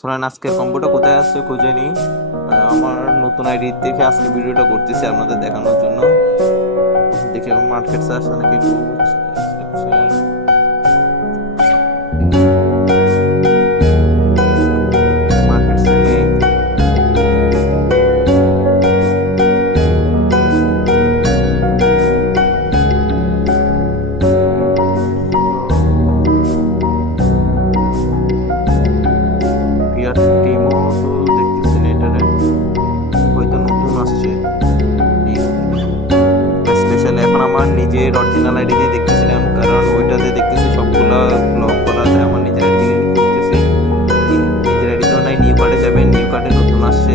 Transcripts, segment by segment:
শোনেন, আজকে কম্বোটা কোথায় আসছে খুঁজে নিই। আমার নতুন আইডি দেখে আজকে ভিডিওটা করতেছি আপনাদের দেখানোর জন্য। দেখে, মার্কেট সার্চ নাকি আমার নিজের অরিজিনাল আইডি দিয়ে দেখতেছিলাম, কারণ ওইটাতে দেখতেছি সবগুলো ব্লগ করা যায় আমার নিজের আইডি দেখতেছি। নিজের আইডি তো নাই নিউ কার্ডে যাবেন নিউ কার্ডে নতুন আসছে।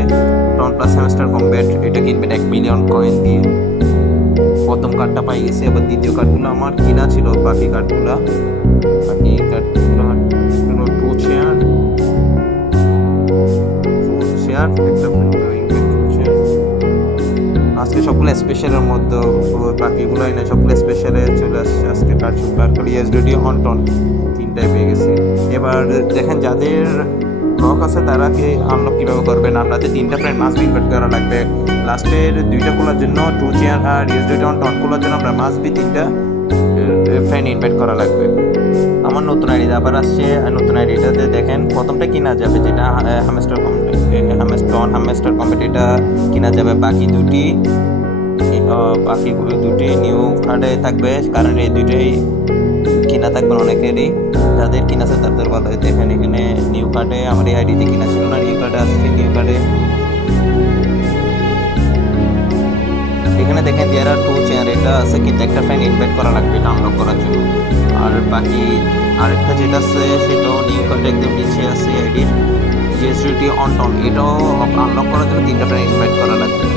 টন প্লাস সেমেস্টার কমব্যাট এটা কিনবেন এক মিলিয়ন কয়েন দিয়ে। প্রথম কার্ডটা পাই গেছে, আবার দ্বিতীয় কার্ডগুলো আমার কিনা ছিল, বাকি কার্ডগুলো বাকি কার্ডগুলো টু চেয়ার শেয়ার একটা সবগুলো স্পেশালের মধ্যে বাকিগুলোই না, সবগুলো স্পেশালে চলে আসছে আজকে কার্ড কার্ড ইএসডিডি হন্টন তিনটায় পেয়ে গেছি। এবার দেখেন যাদের ব্লক আছে তারা কি আনলক কীভাবে করবেন? আপনাদের তিনটা ফ্রেন্ড মাস্ট ইনভাইট করা লাগবে লাস্টের দুইটা খোলার জন্য টু চেয়ার আর এস ইএসডিডি হন্টন খোলার জন্য আপনার মাস্ট বি তিনটা ফ্রেন্ড ইনভাইট করা লাগবে। আমার নতুন আইডি আবার আসছে নতুন আইডিটাতে দেখেন প্রথমটা কিনা যাবে যেটা হামেস্টার হামেস্টন হামেস্টার কম্পিট এটা কিনা যাবে। বাকি দুটি বাকি দুটি নিউ কার্ডে থাকবে। কারণ এই দুটোই কিনা থাকবে অনেকেরই। যাদের কিনা আছে তাদের ভালো হয়। দেখেন এখানে নিউ কার্ডে আমার এই আইডিতে কিনা ছিল না নিউ কার্ডে আসছে নিউ কার্ডে এখানে দেখেন দেয়ার আর টু চেয়ার এটা আছে কিন্তু একটা ফ্যান ইনভাইট করা লাগবে আনলক করার জন্য। আর বাকি আরেকটা যেটা আছে, সেটাও নিউ কার্ডে একদম নিচে আছে আইডির জিএসডিটি অন টন এটাও আনলক করার জন্য তিনটা ফ্যান ইনভাইট করা লাগবে।